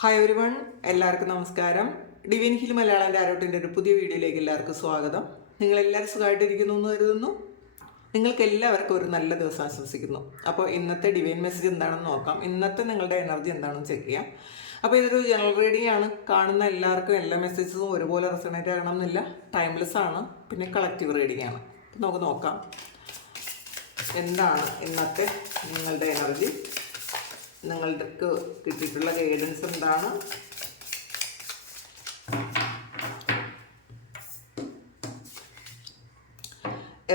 Hi everyone, എല്ലാവർക്കും നമസ്കാരം. Divine hill Malayalam ടാരോട്ടിൻ്റെ ഒരു പുതിയ വീഡിയോയിലേക്ക് എല്ലാവർക്കും സ്വാഗതം. നിങ്ങളെല്ലാവരും സുഖമായിട്ടിരിക്കുന്നു എന്ന് കരുതുന്നു. നിങ്ങൾക്ക് എല്ലാവർക്കും ഒരു നല്ല ദിവസം ആശംസിക്കുന്നു. അപ്പോൾ ഇന്നത്തെ ഡിവൈൻ മെസ്സേജ് എന്താണെന്ന് നോക്കാം. ഇന്നത്തെ നിങ്ങളുടെ എനർജി എന്താണെന്ന് ചെക്ക് ചെയ്യാം. അപ്പോൾ ഇതൊരു ജനറൽ റീഡിംഗ് ആണ്. കാണുന്ന എല്ലാവർക്കും എല്ലാ മെസ്സേജസും ഒരുപോലെ റെസണേറ്റ് ആകണമെന്നില്ല. ടൈംലെസ് ആണ്, പിന്നെ കളക്റ്റീവ് റീഡിംഗ് ആണ്. നമുക്ക് നോക്കാം എന്താണ് ഇന്നത്തെ നിങ്ങളുടെ എനർജി, നിങ്ങൾക്ക് കിട്ടിയിട്ടുള്ള ഗൈഡൻസ് എന്താണ്.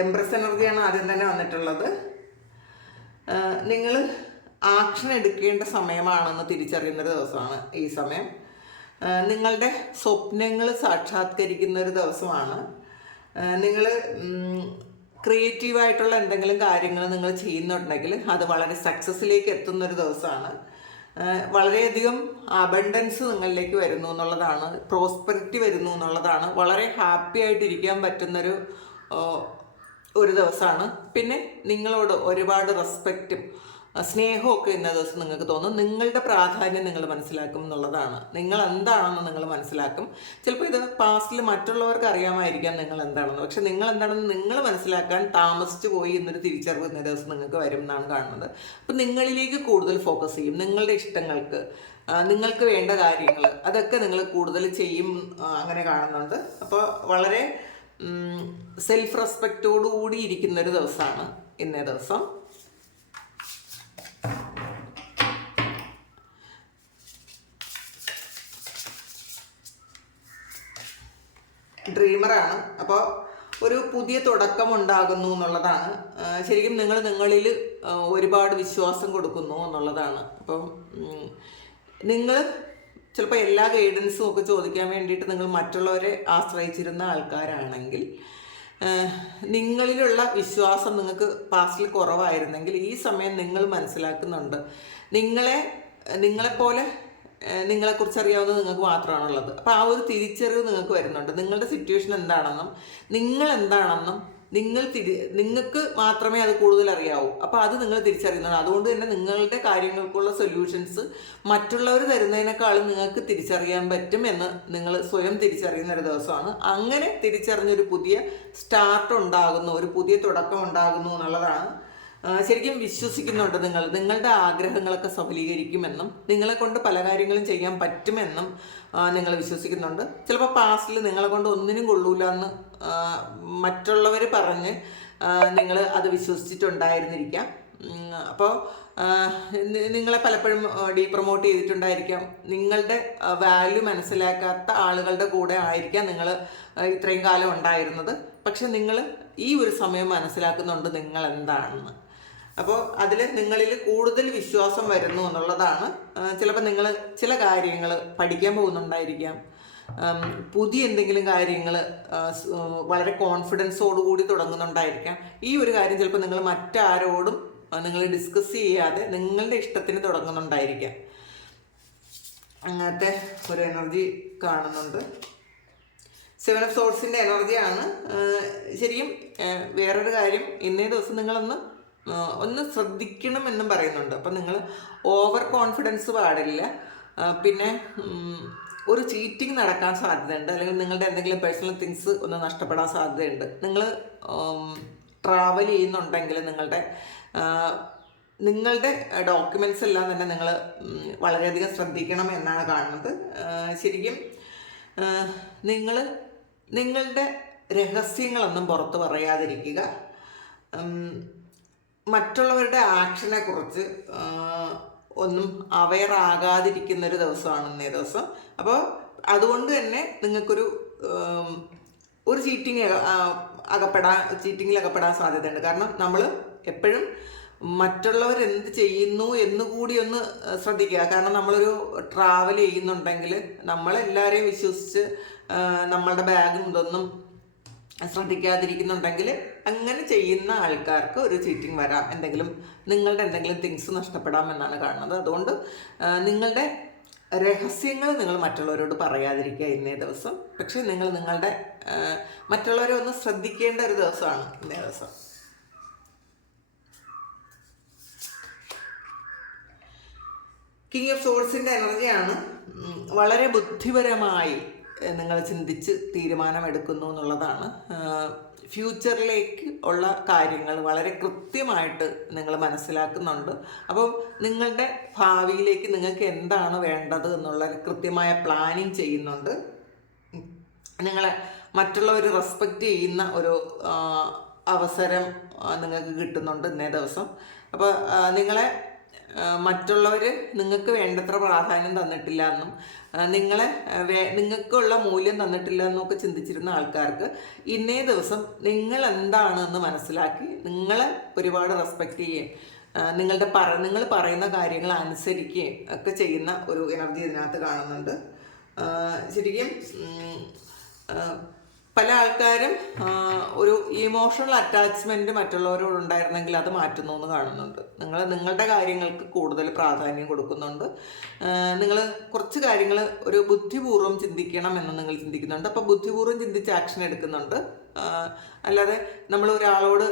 എംപ്രസ് എനർജിയാണ് ആദ്യം തന്നെ വന്നിട്ടുള്ളത്. നിങ്ങൾ ആക്ഷൻ എടുക്കേണ്ട സമയമാണെന്ന് തിരിച്ചറിയുന്നൊരു ദിവസമാണ് ഈ സമയം. നിങ്ങളുടെ സ്വപ്നങ്ങൾ സാക്ഷാത്കരിക്കുന്ന ഒരു ദിവസമാണ്. നിങ്ങൾ ക്രിയേറ്റീവായിട്ടുള്ള എന്തെങ്കിലും കാര്യങ്ങൾ നിങ്ങൾ ചെയ്യുന്നുണ്ടെങ്കിൽ അത് വളരെ സക്സസ്സിലേക്ക് എത്തുന്നൊരു ദിവസമാണ്. വളരെയധികം അബണ്ടൻസ് നിങ്ങളിലേക്ക് വരുന്നു എന്നുള്ളതാണ്, പ്രോസ്പെറിറ്റി വരുന്നു എന്നുള്ളതാണ്. വളരെ ഹാപ്പി ആയിട്ടിരിക്കാൻ പറ്റുന്നൊരു ഒരു ദിവസമാണ്. പിന്നെ നിങ്ങളോട് ഒരുപാട് റെസ്പെക്റ്റും സ്നേഹമൊക്കെ ഇന്ന ദിവസം നിങ്ങൾക്ക് തോന്നും. നിങ്ങളുടെ പ്രാധാന്യം നിങ്ങൾ മനസ്സിലാക്കും എന്നുള്ളതാണ്. നിങ്ങൾ എന്താണെന്ന് നിങ്ങൾ മനസ്സിലാക്കും. ചിലപ്പോൾ ഇത് പാസ്റ്റിൽ മറ്റുള്ളവർക്ക് അറിയാമായിരിക്കാം നിങ്ങൾ എന്താണെന്ന്, പക്ഷെ നിങ്ങൾ എന്താണെന്ന് നിങ്ങൾ മനസ്സിലാക്കാൻ താമസിച്ചു പോയി എന്നൊരു തിരിച്ചറിവ് ഇന്ന ദിവസം നിങ്ങൾക്ക് വരും എന്നാണ് കാണുന്നത്. അപ്പം നിങ്ങളിലേക്ക് കൂടുതൽ ഫോക്കസ് ചെയ്യും. നിങ്ങളുടെ ഇഷ്ടങ്ങൾക്ക്, നിങ്ങൾക്ക് വേണ്ട കാര്യങ്ങൾ, അതൊക്കെ നിങ്ങൾ കൂടുതൽ ചെയ്യും അങ്ങനെ കാണുന്നുണ്ട്. അപ്പോൾ വളരെ സെൽഫ് റെസ്പെക്റ്റോടുകൂടി ഇരിക്കുന്നൊരു ദിവസമാണ് ഇന്നേ ദിവസം. ഡ്രീമറാണ്. അപ്പോൾ ഒരു പുതിയ തുടക്കം ഉണ്ടാകുന്നു എന്നുള്ളതാണ്. ശരിക്കും നിങ്ങളിൽ ഒരുപാട് വിശ്വാസം കൊടുക്കുന്നു എന്നുള്ളതാണ്. അപ്പം നിങ്ങൾ ചിലപ്പോൾ എല്ലാ ഗൈഡൻസും ഒക്കെ ചോദിക്കാൻ വേണ്ടിയിട്ട് നിങ്ങൾ മറ്റുള്ളവരെ ആശ്രയിച്ചിരുന്ന ആൾക്കാരാണെങ്കിൽ, നിങ്ങളിലുള്ള വിശ്വാസം നിങ്ങൾക്ക് പാസ്റ്റിൽ കുറവായിരുന്നെങ്കിൽ ഈ സമയം നിങ്ങൾ മനസ്സിലാക്കുന്നുണ്ട് നിങ്ങളെപ്പോലെ നിങ്ങളെക്കുറിച്ച് അറിയാവുന്നത് നിങ്ങൾക്ക് മാത്രമാണുള്ളത്. അപ്പോൾ ആ ഒരു തിരിച്ചറിവ് നിങ്ങൾക്ക് വരുന്നുണ്ട്. നിങ്ങളുടെ സിറ്റുവേഷൻ എന്താണെന്നും നിങ്ങൾ എന്താണെന്നും നിങ്ങൾക്ക് മാത്രമേ അത് കൂടുതൽ അറിയാവൂ. അപ്പോൾ അത് നിങ്ങൾ തിരിച്ചറിയുന്നുണ്ട്. അതുകൊണ്ട് തന്നെ നിങ്ങളുടെ കാര്യങ്ങൾക്കുള്ള സൊല്യൂഷൻസ് മറ്റുള്ളവർ തരുന്നതിനേക്കാളും നിങ്ങൾക്ക് തിരിച്ചറിയാൻ പറ്റും എന്ന് നിങ്ങൾ സ്വയം തിരിച്ചറിയുന്ന ഒരു ദിവസമാണ്. അങ്ങനെ തിരിച്ചറിഞ്ഞൊരു പുതിയ സ്റ്റാർട്ട് ഉണ്ടാകുന്നു, ഒരു പുതിയ തുടക്കം ഉണ്ടാകുന്നു എന്നുള്ളതാണ്. ശരിക്കും വിശ്വസിക്കുന്നുണ്ട് നിങ്ങളുടെ ആഗ്രഹങ്ങളൊക്കെ സഫലീകരിക്കുമെന്നും നിങ്ങളെ കൊണ്ട് പല കാര്യങ്ങളും ചെയ്യാൻ പറ്റുമെന്നും നിങ്ങൾ വിശ്വസിക്കുന്നുണ്ട്. ചിലപ്പോൾ പാസ്റ്റിൽ നിങ്ങളെ കൊണ്ട് ഒന്നിനും കൊള്ളൂല എന്ന് മറ്റുള്ളവർ പറഞ്ഞ് നിങ്ങൾ അത് വിശ്വസിച്ചിട്ടുണ്ടായിരുന്നിരിക്കാം. അപ്പോൾ നിങ്ങളെ പലപ്പോഴും ഡീപ്രമോട്ട് ചെയ്തിട്ടുണ്ടായിരിക്കാം. നിങ്ങളുടെ വാല്യൂ മനസ്സിലാക്കാത്ത ആളുകളുടെ കൂടെ ആയിരിക്കാം നിങ്ങൾ ഇത്രയും കാലം ഉണ്ടായിരുന്നത്. പക്ഷെ നിങ്ങൾ ഈ ഒരു സമയം മനസ്സിലാക്കുന്നുണ്ട് നിങ്ങൾ എന്താണെന്ന്. അപ്പോൾ അതിൽ നിങ്ങളിൽ കൂടുതൽ വിശ്വാസം വരുന്നു എന്നുള്ളതാണ്. ചിലപ്പോൾ നിങ്ങൾ ചില കാര്യങ്ങൾ പഠിക്കാൻ പോകുന്നുണ്ടായിരിക്കാം. പുതിയ എന്തെങ്കിലും കാര്യങ്ങൾ വളരെ കോൺഫിഡൻസോടുകൂടി തുടങ്ങുന്നുണ്ടായിരിക്കാം. ഈ ഒരു കാര്യം ചിലപ്പോൾ നിങ്ങൾ മറ്റാരോടും നിങ്ങൾ ഡിസ്കസ് ചെയ്യാതെ നിങ്ങളുടെ ഇഷ്ടത്തിന് തുടങ്ങുന്നുണ്ടായിരിക്കാം. അങ്ങനത്തെ ഒരു എനർജി കാണുന്നുണ്ട്. 7 ഓഫ് സോർട്സിൻ്റെ എനർജിയാണ്. ശരിക്കും വേറൊരു കാര്യം, ഇന്നേ ദിവസം നിങ്ങളൊന്ന് ശ്രദ്ധിക്കണമെന്നും പറയുന്നുണ്ട്. അപ്പം നിങ്ങൾ ഓവർ കോൺഫിഡൻസ് പാടില്ല. പിന്നെ ഒരു ചീറ്റിംഗ് നടക്കാൻ സാധ്യതയുണ്ട്, അല്ലെങ്കിൽ നിങ്ങളുടെ എന്തെങ്കിലും പേഴ്സണൽ തിങ്സ് ഒന്ന് നഷ്ടപ്പെടാൻ സാധ്യതയുണ്ട്. നിങ്ങൾ ട്രാവൽ ചെയ്യുന്നുണ്ടെങ്കിൽ നിങ്ങളുടെ ഡോക്യുമെൻറ്റ്സ് എല്ലാം തന്നെ നിങ്ങൾ വളരെയധികം ശ്രദ്ധിക്കണം എന്നാണ് കാണുന്നത്. ശരിക്കും നിങ്ങളുടെ രഹസ്യങ്ങളൊന്നും പുറത്ത് പറയാതിരിക്കുക. മറ്റുള്ളവരുടെ ആക്ഷനെ കുറിച്ച് ഒന്നും അവെയർ ആകാതിരിക്കുന്നൊരു ദിവസമാണ് ഇന്നേ ദിവസം. അപ്പോൾ അതുകൊണ്ട് തന്നെ നിങ്ങൾക്കൊരു ചീറ്റിങ്ങിൽ അകപ്പെടാൻ സാധ്യതയുണ്ട്. കാരണം നമ്മൾ എപ്പോഴും മറ്റുള്ളവർ എന്ത് ചെയ്യുന്നു എന്നുകൂടി ഒന്ന് ശ്രദ്ധിക്കുക. കാരണം നമ്മളൊരു ട്രാവൽ ചെയ്യുന്നുണ്ടെങ്കിൽ നമ്മളെല്ലാവരെയും വിശ്വസിച്ച് നമ്മളുടെ ബാഗും ഇതൊന്നും ശ്രദ്ധിക്കാതിരിക്കുന്നുണ്ടെങ്കിൽ അങ്ങനെ ചെയ്യുന്ന ആൾക്കാർക്ക് ഒരു ചീറ്റിംഗ് വരാം. നിങ്ങളുടെ എന്തെങ്കിലും തിങ്സ് നഷ്ടപ്പെടാം എന്നാണ് കാണുന്നത്. അതുകൊണ്ട് നിങ്ങളുടെ രഹസ്യങ്ങൾ നിങ്ങൾ മറ്റുള്ളവരോട് പറയാതിരിക്കുക ഇന്നേ ദിവസം. പക്ഷേ നിങ്ങളുടെ മറ്റുള്ളവരെ ഒന്ന് ശ്രദ്ധിക്കേണ്ട ഒരു ദിവസമാണ് ഇന്നേ ദിവസം. കിങ് ഓഫ് സോഴ്സിൻ്റെ എനർജിയാണ്. വളരെ ബുദ്ധിപരമായി നിങ്ങൾ ചിന്തിച്ച് തീരുമാനമെടുക്കുന്നു എന്നുള്ളതാണ്. ഫ്യൂച്ചറിലേക്ക് ഉള്ള കാര്യങ്ങൾ വളരെ കൃത്യമായിട്ട് നിങ്ങൾ മനസ്സിലാക്കുന്നുണ്ട്. അപ്പോൾ നിങ്ങളുടെ ഭാവിയിലേക്ക് നിങ്ങൾക്ക് എന്താണ് വേണ്ടത് എന്നുള്ള കൃത്യമായ പ്ലാനിങ് ചെയ്യുന്നുണ്ട്. നിങ്ങളെ മറ്റുള്ളവർ റെസ്പെക്റ്റ് ചെയ്യുന്ന ഒരു അവസരം നിങ്ങൾക്ക് കിട്ടുന്നുണ്ട് ഇന്നേ ദിവസം. അപ്പോൾ നിങ്ങളെ മറ്റുള്ളവർ നിങ്ങൾക്ക് വേണ്ടത്ര പ്രാധാന്യം തന്നിട്ടില്ല എന്നും നിങ്ങൾക്കുള്ള മൂല്യം തന്നിട്ടില്ല എന്നൊക്കെ ചിന്തിച്ചിരുന്ന ആൾക്കാർക്ക് ഇന്നേ ദിവസം നിങ്ങൾ എന്താണെന്ന് മനസ്സിലാക്കി നിങ്ങളെ ഒരുപാട് റെസ്പെക്റ്റ് ചെയ്യുകയും നിങ്ങൾ പറയുന്ന കാര്യങ്ങൾ അനുസരിക്കുകയും ഒക്കെ ചെയ്യുന്ന ഒരു എനർജി ഇതിനകത്ത് കാണുന്നുണ്ട്. ശരിക്കും പല ആൾക്കാരും ഒരു ഇമോഷണൽ അറ്റാച്ച്മെൻറ്റ് മറ്റുള്ളവരോടുണ്ടായിരുന്നെങ്കിൽ അത് മാറ്റുന്നു എന്ന് കാണുന്നുണ്ട്. നിങ്ങളുടെ കാര്യങ്ങൾക്ക് കൂടുതൽ പ്രാധാന്യം കൊടുക്കുന്നുണ്ട്. നിങ്ങൾ കുറച്ച് കാര്യങ്ങൾ ഒരു ബുദ്ധിപൂർവ്വം ചിന്തിക്കണം എന്ന് നിങ്ങൾ ചിന്തിക്കുന്നുണ്ട്. അപ്പോൾ ബുദ്ധിപൂർവ്വം ചിന്തിച്ച് ആക്ഷൻ എടുക്കുന്നുണ്ട്. അല്ലാതെ നമ്മൾ ഒരാളോട്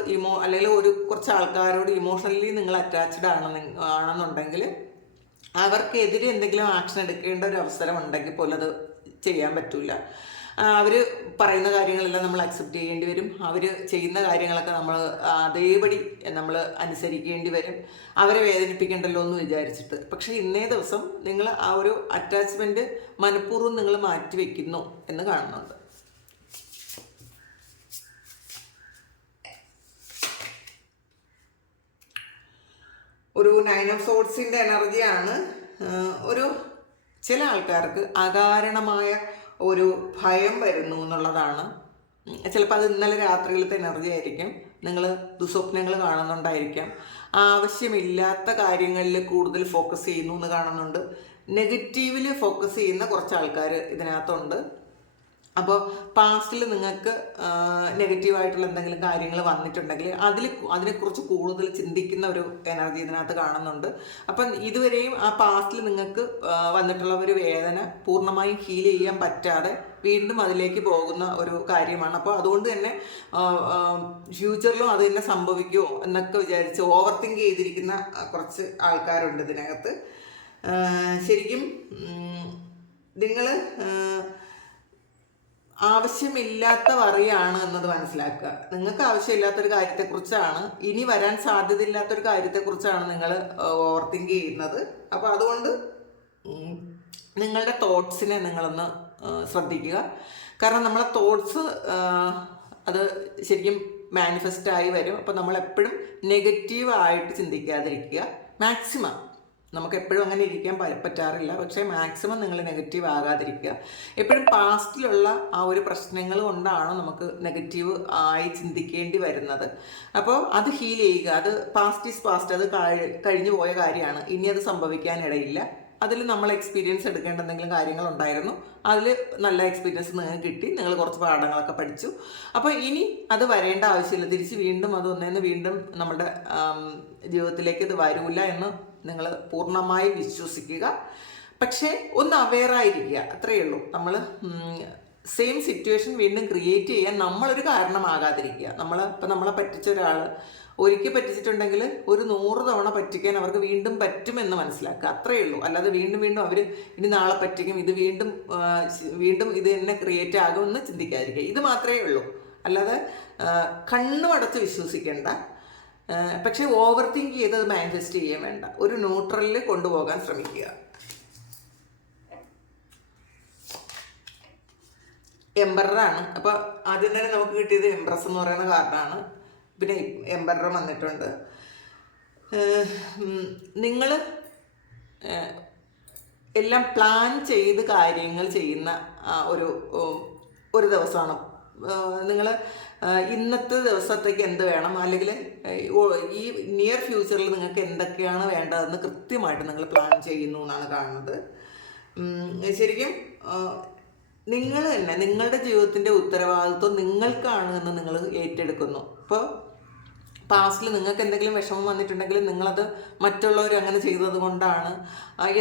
അല്ലെങ്കിൽ കുറച്ച് ആൾക്കാരോട് ഇമോഷണലി നിങ്ങൾ അറ്റാച്ച്ഡ് ആണെന്നുണ്ടെങ്കിൽ അവർക്കെതിരെ എന്തെങ്കിലും ആക്ഷൻ എടുക്കേണ്ട ഒരു അവസരം ഉണ്ടെങ്കിൽ പോലും അത് ചെയ്യാൻ പറ്റില്ല. അവർ പറയുന്ന കാര്യങ്ങളെല്ലാം നമ്മൾ അക്സെപ്റ്റ് ചെയ്യേണ്ടി വരും. അവർ ചെയ്യുന്ന കാര്യങ്ങളൊക്കെ നമ്മൾ അതേപടി നമ്മൾ അനുസരിക്കേണ്ടി വരും, അവരെ വേദനിപ്പിക്കണ്ടല്ലോ എന്ന് വിചാരിച്ചിട്ട്. പക്ഷേ ഇന്നേ ദിവസം നിങ്ങൾ ആ ഒരു അറ്റാച്ച്മെൻറ്റ് മനഃപൂർവ്വം നിങ്ങൾ മാറ്റിവെക്കുന്നു എന്ന് കാണുന്നുണ്ട്. ഒരു 9 ഓഫ് സോർഡ്സിൻ്റെ എനർജിയാണ്. ചില ആൾക്കാർക്ക് അകാരണമായ ഒരു ഭയം വരുന്നു എന്നുള്ളതാണ്. ചിലപ്പോൾ അത് ഇന്നലെ രാത്രിയിലത്തെ എനർജി ആയിരിക്കും. നിങ്ങൾ ദുസ്വപ്നങ്ങൾ കാണുന്നുണ്ടായിരിക്കാം. ആവശ്യമില്ലാത്ത കാര്യങ്ങളിൽ കൂടുതൽ ഫോക്കസ് ചെയ്യുന്നു എന്ന് കാണുന്നുണ്ട്. നെഗറ്റീവിൽ ഫോക്കസ് ചെയ്യുന്ന കുറച്ച് ആൾക്കാർ ഇതിനകത്തുണ്ട്. അപ്പോൾ പാസ്റ്റിൽ നിങ്ങൾക്ക് നെഗറ്റീവായിട്ടുള്ള എന്തെങ്കിലും കാര്യങ്ങൾ വന്നിട്ടുണ്ടെങ്കിൽ അതിനെക്കുറിച്ച് കൂടുതൽ ചിന്തിക്കുന്ന ഒരു എനർജി ഇതിനകത്ത് കാണുന്നുണ്ട്. അപ്പം ഇതുവരെയും ആ പാസ്റ്റിൽ നിങ്ങൾക്ക് വന്നിട്ടുള്ള ഒരു വേദന പൂർണ്ണമായും ഹീൽ ചെയ്യാൻ പറ്റാതെ വീണ്ടും അതിലേക്ക് പോകുന്ന ഒരു കാര്യമാണ്. അപ്പോൾ അതുകൊണ്ട് തന്നെ ഫ്യൂച്ചറിലും അത് തന്നെ സംഭവിക്കുമോ എന്നൊക്കെ വിചാരിച്ച് ഓവർ തിങ്ക് ചെയ്തിരിക്കുന്ന കുറച്ച് ആൾക്കാരുണ്ട് ഇതിനകത്ത്. ശരിക്കും നിങ്ങൾ ആവശ്യമില്ലാത്ത വറിയാണ് എന്നത് മനസ്സിലാക്കുക. നിങ്ങൾക്ക് ആവശ്യമില്ലാത്തൊരു കാര്യത്തെക്കുറിച്ചാണ്, ഇനി വരാൻ സാധ്യതയില്ലാത്തൊരു കാര്യത്തെക്കുറിച്ചാണ് നിങ്ങൾ ഓവർ തിങ്ക് ചെയ്യുന്നത്. അപ്പോൾ അതുകൊണ്ട് നിങ്ങളുടെ തോട്ട്സിനെ നിങ്ങളൊന്ന് ശ്രദ്ധിക്കുക. കാരണം നമ്മളെ തോട്ട്സ് അത് ശരിക്കും മാനിഫെസ്റ്റായി വരും. അപ്പോൾ നമ്മളെപ്പോഴും നെഗറ്റീവായിട്ട് ചിന്തിക്കാതിരിക്കുക. മാക്സിമം നമുക്ക് എപ്പോഴും അങ്ങനെ ഇരിക്കാൻ പറ്റാറില്ല, പക്ഷേ മാക്സിമം നിങ്ങൾ നെഗറ്റീവ് ആകാതിരിക്കുക. എപ്പോഴും പാസ്റ്റിലുള്ള ആ ഒരു പ്രശ്നങ്ങൾ കൊണ്ടാണ് നമുക്ക് നെഗറ്റീവ് ആയി ചിന്തിക്കേണ്ടി വരുന്നത്. അപ്പോൾ അത് ഹീൽ ചെയ്യുക. അത് പാസ്റ്റ് ഈസ് പാസ്റ്റ്, അത് കഴിഞ്ഞു പോയ കാര്യമാണ്, ഇനി അത് സംഭവിക്കാനിടയില്ല. അതിൽ നമ്മൾ എക്സ്പീരിയൻസ് എടുക്കേണ്ട എന്തെങ്കിലും കാര്യങ്ങളുണ്ടായിരുന്നു, അതിൽ നല്ല എക്സ്പീരിയൻസ് നിങ്ങൾക്ക് കിട്ടി, നിങ്ങൾ കുറച്ച് പാഠങ്ങളൊക്കെ പഠിച്ചു. അപ്പോൾ ഇനി അത് വരേണ്ട ആവശ്യമില്ല. തിരിച്ച് വീണ്ടും അത് വീണ്ടും നമ്മുടെ ജീവിതത്തിലേക്ക് ഇത് വരില്ല എന്ന് നിങ്ങൾ പൂർണ്ണമായും വിശ്വസിക്കുക. പക്ഷേ ഒന്ന് അവെയറായിരിക്കുക, അത്രയേ ഉള്ളൂ. നമ്മൾ സെയിം സിറ്റുവേഷൻ വീണ്ടും ക്രിയേറ്റ് ചെയ്യാൻ നമ്മളൊരു കാരണമാകാതിരിക്കുക. ഇപ്പം നമ്മളെ പറ്റിച്ച ഒരാൾ ഒരിക്കൽ പറ്റിച്ചിട്ടുണ്ടെങ്കിൽ ഒരു 100 തവണ പറ്റിക്കാൻ അവർക്ക് വീണ്ടും പറ്റുമെന്ന് മനസ്സിലാക്കുക, അത്രയേ ഉള്ളൂ. അല്ലാതെ വീണ്ടും അവർ ഇനി നാളെ പറ്റിക്കും, ഇത് വീണ്ടും ഇത് തന്നെ ക്രിയേറ്റ് ആകുമെന്ന് ചിന്തിക്കാതിരിക്കുക. ഇത് മാത്രമേ ഉള്ളൂ. അല്ലാതെ കണ്ണും അടച്ച് വിശ്വസിക്കേണ്ട. പക്ഷേ ഓവർ തിങ്ക് ചെയ്ത് അത് മാനിഫെസ്റ്റ് ചെയ്യാൻ വേണ്ട. ഒരു ന്യൂട്രലിൽ കൊണ്ടുപോകാൻ ശ്രമിക്കുക. എംബറാണ്. അപ്പോൾ ആദ്യം തന്നെ നമുക്ക് കിട്ടിയത് എംപ്രസ് എന്ന് പറയുന്ന കാർഡാണ്. പിന്നെ എംബറർ വന്നിട്ടുണ്ട്. നിങ്ങൾ എല്ലാം പ്ലാൻ ചെയ്ത് കാര്യങ്ങൾ ചെയ്യുന്ന ഒരു ദിവസമാണ്. നിങ്ങൾ ഇന്നത്തെ ദിവസത്തേക്ക് എന്ത് വേണം, അല്ലെങ്കിൽ ഈ നിയർ ഫ്യൂച്ചറിൽ നിങ്ങൾക്ക് എന്തൊക്കെയാണ് വേണ്ടതെന്ന് കൃത്യമായിട്ട് നിങ്ങൾ പ്ലാൻ ചെയ്യുന്നു എന്നാണ് കാണുന്നത്. ശരിക്കും നിങ്ങൾ തന്നെ നിങ്ങളുടെ ജീവിതത്തിൻ്റെ ഉത്തരവാദിത്വം നിങ്ങൾക്കാണ് എന്ന് നിങ്ങൾ ഏറ്റെടുക്കുന്നു. ഇപ്പോൾ പാസ്റ്റിൽ നിങ്ങൾക്ക് എന്തെങ്കിലും വിഷമം വന്നിട്ടുണ്ടെങ്കിൽ നിങ്ങളത് മറ്റുള്ളവർ അങ്ങനെ ചെയ്തത് കൊണ്ടാണ്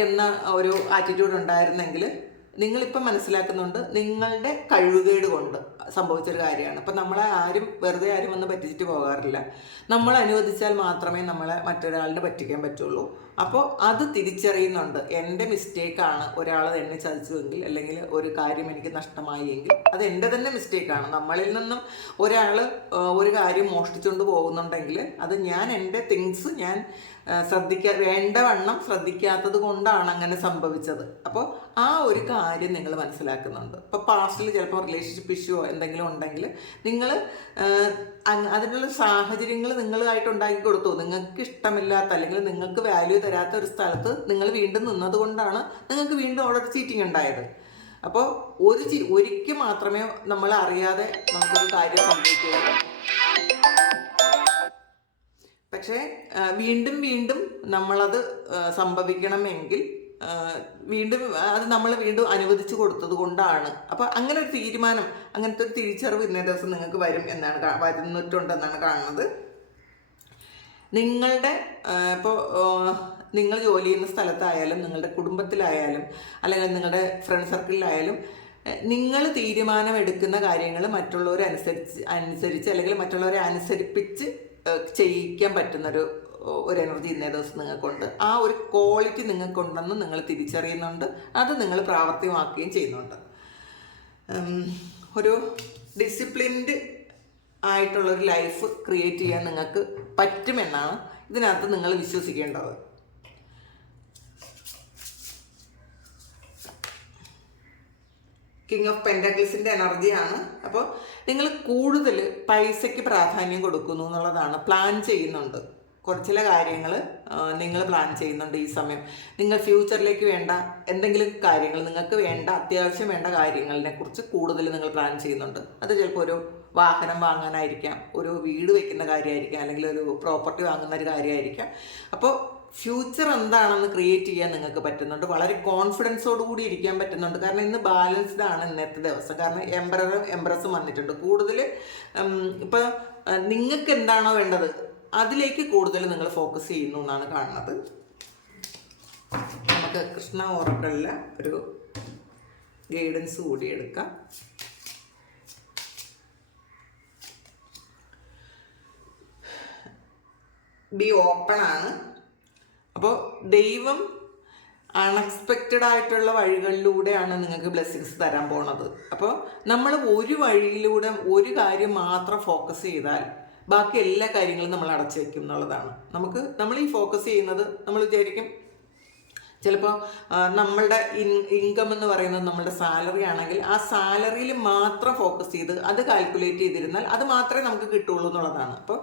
എന്ന ഒരു ആറ്റിറ്റ്യൂഡ് ഉണ്ടായിരുന്നെങ്കിൽ നിങ്ങളിപ്പം മനസ്സിലാക്കുന്നുണ്ട് നിങ്ങളുടെ കഴിവുകേട് കൊണ്ട് സംഭവിച്ചൊരു കാര്യമാണ്. അപ്പം നമ്മളെ വെറുതെ ആരും വന്ന് പറ്റിച്ചിട്ട് പോകാറില്ല. നമ്മൾ അനുവദിച്ചാൽ മാത്രമേ നമ്മളെ മറ്റൊരാളിനെ പറ്റിക്കാൻ പറ്റുള്ളൂ. അപ്പോൾ അത് തിരിച്ചറിയുന്നുണ്ട്. എൻ്റെ മിസ്റ്റേക്കാണ് ഒരാൾ എന്നെ ചതിച്ചുവെങ്കിൽ, അല്ലെങ്കിൽ ഒരു കാര്യം എനിക്ക് നഷ്ടമായി എങ്കിൽ അത് എൻ്റെ തന്നെ മിസ്റ്റേക്കാണ്. നമ്മളിൽ നിന്നും ഒരാൾ ഒരു കാര്യം മോഷ്ടിച്ചുകൊണ്ട് പോകുന്നുണ്ടെങ്കിൽ അത് എൻ്റെ തിങ്സ് ഞാൻ വേണ്ടവണ്ണം ശ്രദ്ധിക്കാത്തത് കൊണ്ടാണ് അങ്ങനെ സംഭവിച്ചത്. അപ്പോൾ ആ ഒരു കാര്യം നിങ്ങൾ മനസ്സിലാക്കുന്നുണ്ട്. ഇപ്പോൾ പാസ്റ്റിൽ ചിലപ്പോൾ റിലേഷൻഷിപ്പ് ഇഷ്യൂവോ എന്തെങ്കിലും ഉണ്ടെങ്കിൽ നിങ്ങൾ അതിനുള്ള സാഹചര്യങ്ങൾ നിങ്ങളായിട്ട് ഉണ്ടാക്കി കൊടുത്തു. നിങ്ങൾക്ക് ഇഷ്ടമില്ലാത്ത അല്ലെങ്കിൽ നിങ്ങൾക്ക് വാല്യൂ തരാത്ത ഒരു സ്ഥലത്ത് നിങ്ങൾ വീണ്ടും നിന്നത് കൊണ്ടാണ് നിങ്ങൾക്ക് വീണ്ടും അവിടെ ഒരു ചീറ്റിംഗ് ഉണ്ടായത്. അപ്പോൾ ഒരിക്കൽ മാത്രമേ നമ്മൾ അറിയാതെ നമുക്കൊരു കാര്യം സംഭവിക്കുകയുള്ളൂ. പക്ഷേ വീണ്ടും വീണ്ടും നമ്മളത് സംഭവിക്കണമെങ്കിൽ വീണ്ടും അത് നമ്മൾ വീണ്ടും അനുവദിച്ചു കൊടുത്തത് കൊണ്ടാണ്. അപ്പോൾ അങ്ങനെ ഒരു തീരുമാനം, അങ്ങനത്തെ ഒരു തിരിച്ചറിവ് ഇന്നേ ദിവസം നിങ്ങൾക്ക് വരുന്നിട്ടുണ്ടെന്നാണ് കാണുന്നത്. നിങ്ങളുടെ ഇപ്പോൾ നിങ്ങൾ ജോലി ചെയ്യുന്ന സ്ഥലത്തായാലും നിങ്ങളുടെ കുടുംബത്തിലായാലും അല്ലെങ്കിൽ നിങ്ങളുടെ ഫ്രണ്ട് സർക്കിളിലായാലും നിങ്ങൾ തീരുമാനമെടുക്കുന്ന കാര്യങ്ങൾ അനുസരിച്ച് അല്ലെങ്കിൽ മറ്റുള്ളവരെ അനുസരിപ്പിച്ച് ചെയ്യിക്കാൻ പറ്റുന്നൊരു എനർജി ഇന്നേ ദിവസം നിങ്ങൾക്കുണ്ട്. ആ ഒരു ക്വാളിറ്റി നിങ്ങൾക്കുണ്ടെന്ന് നിങ്ങൾ തിരിച്ചറിയുന്നുണ്ട്. അത് നിങ്ങൾ പ്രാവർത്തികമാക്കുകയും ചെയ്യുന്നുണ്ട്. ഒരു ഡിസിപ്ലിൻഡ് ആയിട്ടുള്ളൊരു ലൈഫ് ക്രിയേറ്റ് ചെയ്യാൻ നിങ്ങൾക്ക് പറ്റുമെന്നാണ് ഇതിനകത്ത് നിങ്ങൾ വിശ്വസിക്കേണ്ടത്. കിങ് ഓഫ് പെൻറ്റാക്കിൾസിൻ്റെ എനർജിയാണ്. അപ്പോൾ നിങ്ങൾ കൂടുതൽ പൈസയ്ക്ക് പ്രാധാന്യം കൊടുക്കുന്നു എന്നുള്ളതാണ്. പ്ലാൻ ചെയ്യുന്നുണ്ട്, ചില കാര്യങ്ങൾ നിങ്ങൾ പ്ലാൻ ചെയ്യുന്നുണ്ട് ഈ സമയം. നിങ്ങൾ ഫ്യൂച്ചറിലേക്ക് വേണ്ട എന്തെങ്കിലും കാര്യങ്ങൾ, നിങ്ങൾക്ക് അത്യാവശ്യം വേണ്ട കാര്യങ്ങളെ കുറിച്ച് കൂടുതൽ നിങ്ങൾ പ്ലാൻ ചെയ്യുന്നുണ്ട്. അത് ചിലപ്പോൾ ഒരു വാഹനം വാങ്ങാനായിരിക്കാം, ഒരു വീട് വയ്ക്കുന്ന കാര്യമായിരിക്കാം, അല്ലെങ്കിൽ ഒരു പ്രോപ്പർട്ടി വാങ്ങുന്ന ഒരു കാര്യമായിരിക്കാം. അപ്പോൾ ഫ്യൂച്ചർ എന്താണെന്ന് ക്രിയേറ്റ് ചെയ്യാൻ നിങ്ങൾക്ക് പറ്റുന്നുണ്ട്. വളരെ കോൺഫിഡൻസോട് കൂടി ഇരിക്കാൻ പറ്റുന്നുണ്ട്. കാരണം ഇന്ന് ബാലൻസ്ഡ് ആണ് ഇന്നത്തെ ദിവസം. കാരണം എംബ്രസും വന്നിട്ടുണ്ട്. കൂടുതൽ ഇപ്പോൾ നിങ്ങൾക്ക് എന്താണോ വേണ്ടത് അതിലേക്ക് കൂടുതൽ നിങ്ങൾ ഫോക്കസ് ചെയ്യുന്നു എന്നാണ് കാണുന്നത്. നമുക്ക് കൃഷ്ണ ഓറക്കലിലെ ഒരു ഗൈഡൻസ് കൂടി എടുക്കാം. ബി ഓപ്പൺ ആണ്. അപ്പോൾ ദൈവം അൺഎക്സ്പെക്റ്റഡ് ആയിട്ടുള്ള വഴികളിലൂടെയാണ് നിങ്ങൾക്ക് ബ്ലെസ്സിങ്സ് തരാൻ പോണത്. അപ്പോൾ നമ്മൾ ഒരു വഴിയിലൂടെ ഒരു കാര്യം മാത്രം ഫോക്കസ് ചെയ്താൽ ബാക്കി എല്ലാ കാര്യങ്ങളും നമ്മൾ അടച്ചു വയ്ക്കും എന്നുള്ളതാണ്. നമ്മൾ ഈ ഫോക്കസ് ചെയ്യുന്നത്, നമ്മൾ വിചാരിക്കും ചിലപ്പോൾ നമ്മളുടെ ഇൻകം എന്ന് പറയുന്നത് നമ്മളുടെ സാലറി ആണെങ്കിൽ ആ സാലറിയിൽ മാത്രം ഫോക്കസ് ചെയ്ത് അത് കാൽക്കുലേറ്റ് ചെയ്തിരുന്നാൽ അത് മാത്രമേ നമുക്ക് കിട്ടുള്ളൂ എന്നുള്ളതാണ്. അപ്പോൾ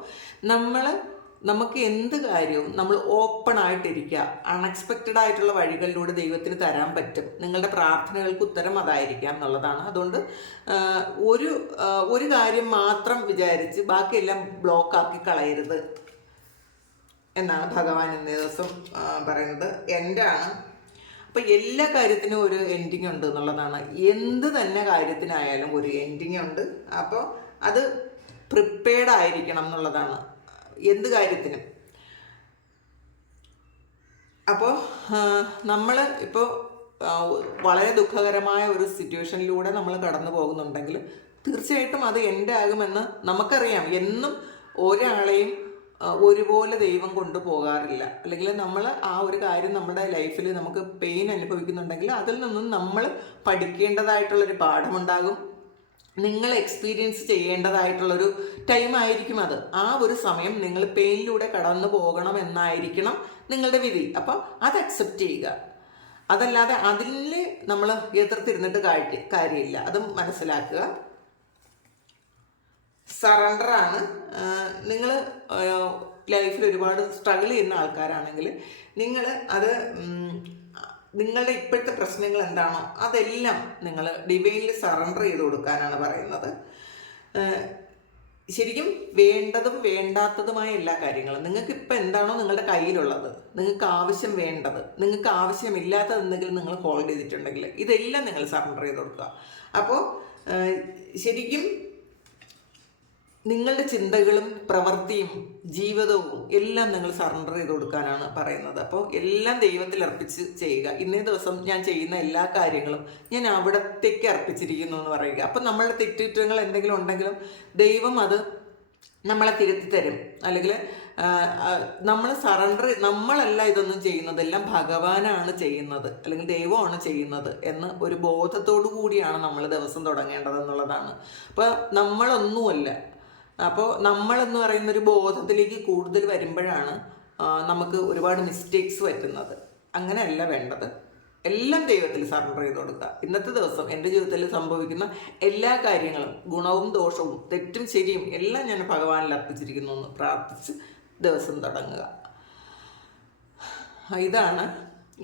നമുക്ക് എന്ത് കാര്യവും നമ്മൾ ഓപ്പൺ ആയിട്ടിരിക്കുക. അൺഎക്സ്പെക്റ്റഡ് ആയിട്ടുള്ള വഴികളിലൂടെ ദൈവത്തിന് തരാൻ പറ്റും. നിങ്ങളുടെ പ്രാർത്ഥനകൾക്ക് ഉത്തരം അതായിരിക്കാം എന്നുള്ളതാണ്. അതുകൊണ്ട് ഒരു കാര്യം മാത്രം വിചാരിച്ച് ബാക്കിയെല്ലാം ബ്ലോക്കാക്കി കളയരുത് എന്നാണ് ഭഗവാൻ ഇന്നേ ദിവസം പറയുന്നത്. എൻഡാണ്. അപ്പം എല്ലാ കാര്യത്തിനും ഒരു എൻഡിങ് ഉണ്ട് എന്നുള്ളതാണ്. എന്ത് തന്നെ കാര്യത്തിനായാലും ഒരു എൻഡിങ് ഉണ്ട്. അപ്പോൾ അത് പ്രിപ്പയർഡ് ആയിരിക്കണം എന്നുള്ളതാണ് എന്ത് കാര്യത്തിനും. അപ്പോൾ നമ്മൾ ഇപ്പോൾ വളരെ ദുഃഖകരമായ ഒരു സിറ്റുവേഷനിലൂടെ നമ്മൾ കടന്നു പോകുന്നുണ്ടെങ്കിൽ തീർച്ചയായിട്ടും അത് എൻ്റെ ആകുമെന്ന് നമുക്കറിയാം. എന്നും ഒരാളെയും ഒരുപോലെ ദൈവം കൊണ്ടുപോകാറില്ല. അല്ലെങ്കിൽ നമ്മൾ ആ ഒരു കാര്യം നമ്മുടെ ലൈഫിൽ നമുക്ക് പെയിൻ അനുഭവിക്കുന്നുണ്ടെങ്കിൽ അതിൽ നിന്നും നമ്മൾ പഠിക്കേണ്ടതായിട്ടുള്ളൊരു പാഠമുണ്ടാകും. നിങ്ങൾ എക്സ്പീരിയൻസ് ചെയ്യേണ്ടതായിട്ടുള്ളൊരു ടൈമായിരിക്കും അത്. ആ ഒരു സമയം നിങ്ങൾ പെയിനിലൂടെ കടന്നു പോകണം എന്നായിരിക്കണം നിങ്ങളുടെ വിധി. അപ്പം അത് അക്സെപ്റ്റ് ചെയ്യുക. അതല്ലാതെ അതിൽ നമ്മൾ എതിർത്തിരുന്നിട്ട് കാര്യമില്ല. അതും മനസ്സിലാക്കുക. സറണ്ടറാണ്. നിങ്ങൾ ലൈഫിൽ ഒരുപാട് സ്ട്രഗിൾ ചെയ്യുന്ന ആൾക്കാരാണെങ്കിൽ നിങ്ങൾ അത് നിങ്ങളുടെ ഇപ്പോഴത്തെ പ്രശ്നങ്ങൾ എന്താണോ അതെല്ലാം നിങ്ങൾ ഡിവൈനിൽ സറണ്ടർ ചെയ്ത് കൊടുക്കാനാണ് പറയുന്നത്. ശരിക്കും വേണ്ടതും വേണ്ടാത്തതുമായ എല്ലാ കാര്യങ്ങളും നിങ്ങൾക്ക് ഇപ്പം എന്താണോ നിങ്ങളുടെ കയ്യിലുള്ളത്, നിങ്ങൾക്ക് ആവശ്യം വേണ്ടത്, നിങ്ങൾക്ക് ആവശ്യമില്ലാത്തത് എന്തെങ്കിലും നിങ്ങൾ ഹോൾഡ് ചെയ്തിട്ടുണ്ടെങ്കിൽ ഇതെല്ലാം നിങ്ങൾ സറണ്ടർ ചെയ്ത് കൊടുക്കുക. അപ്പോൾ ശരിക്കും നിങ്ങളുടെ ചിന്തകളും പ്രവൃത്തിയും ജീവിതവും എല്ലാം നിങ്ങൾ സറണ്ടർ ചെയ്ത് കൊടുക്കാനാണ് പറയുന്നത്. അപ്പോൾ എല്ലാം ദൈവത്തിൽ അർപ്പിച്ച് ചെയ്യുക. ഇന്നേ ദിവസം ഞാൻ ചെയ്യുന്ന എല്ലാ കാര്യങ്ങളും ഞാൻ അവിടത്തേക്ക് അർപ്പിച്ചിരിക്കുന്നു എന്ന് പറയുക. അപ്പം നമ്മളുടെ തെറ്റുകുറ്റങ്ങൾ എന്തെങ്കിലും ഉണ്ടെങ്കിലും ദൈവം അത് നമ്മളെ തിരുത്തി തരും. അല്ലെങ്കിൽ നമ്മൾ നമ്മളല്ല ഇതൊന്നും ചെയ്യുന്നത്, എല്ലാം ഭഗവാനാണ് ചെയ്യുന്നത്, അല്ലെങ്കിൽ ദൈവമാണ് ചെയ്യുന്നത് എന്ന് ഒരു ബോധത്തോടു കൂടിയാണ് നമ്മൾ ദിവസം തുടങ്ങേണ്ടത് എന്നുള്ളതാണ്. അപ്പോൾ നമ്മളൊന്നുമല്ല. അപ്പോൾ നമ്മളെന്ന് പറയുന്ന ഒരു ബോധത്തിലേക്ക് കൂടുതൽ വരുമ്പോഴാണ് നമുക്ക് ഒരുപാട് മിസ്റ്റേക്സ് പറ്റുന്നത്. അങ്ങനെയല്ല വേണ്ടത്. എല്ലാം ദൈവത്തിൽ സറണ്ടർ ചെയ്ത് കൊടുക്കുക. ഇന്നത്തെ ദിവസം എൻ്റെ ജീവിതത്തിൽ സംഭവിക്കുന്ന എല്ലാ കാര്യങ്ങളും, ഗുണവും ദോഷവും തെറ്റും ശരിയും എല്ലാം ഞാൻ ഭഗവാനിൽ അർപ്പിച്ചിരിക്കുന്നു എന്ന് പ്രാർത്ഥിച്ച് ദിവസം തുടങ്ങുക. ഇതാണ്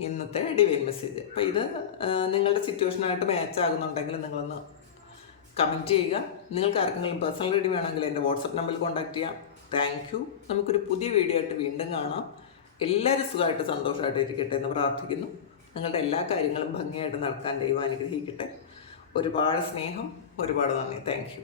ഇന്നത്തെ ഡിവൈൻ മെസ്സേജ്. അപ്പോൾ ഇത് നിങ്ങളുടെ സിറ്റുവേഷനായിട്ട് മാച്ച് ആകുന്നുണ്ടെങ്കിൽ നിങ്ങളൊന്ന് കമൻറ്റ് ചെയ്യുക. നിങ്ങൾക്ക് ആർക്കെങ്കിലും പേഴ്സണൽ റീഡിംഗ് വേണമെങ്കിൽ എൻ്റെ വാട്സപ്പ് നമ്പറിൽ കോൺടാക്ട് ചെയ്യാം. Thank you. നമുക്കൊരു പുതിയ വീഡിയോ ആയിട്ട് വീണ്ടും കാണാം. എല്ലാവരും സുഖമായിട്ട് സന്തോഷമായിട്ട് ഇരിക്കട്ടെ എന്ന് പ്രാർത്ഥിക്കുന്നു. നിങ്ങളുടെ എല്ലാ കാര്യങ്ങളും ഭംഗിയായിട്ട് നടക്കാൻ ദൈവം അനുഗ്രഹിക്കട്ടെ. ഒരുപാട് സ്നേഹം, ഒരുപാട് നന്ദി. Thank you.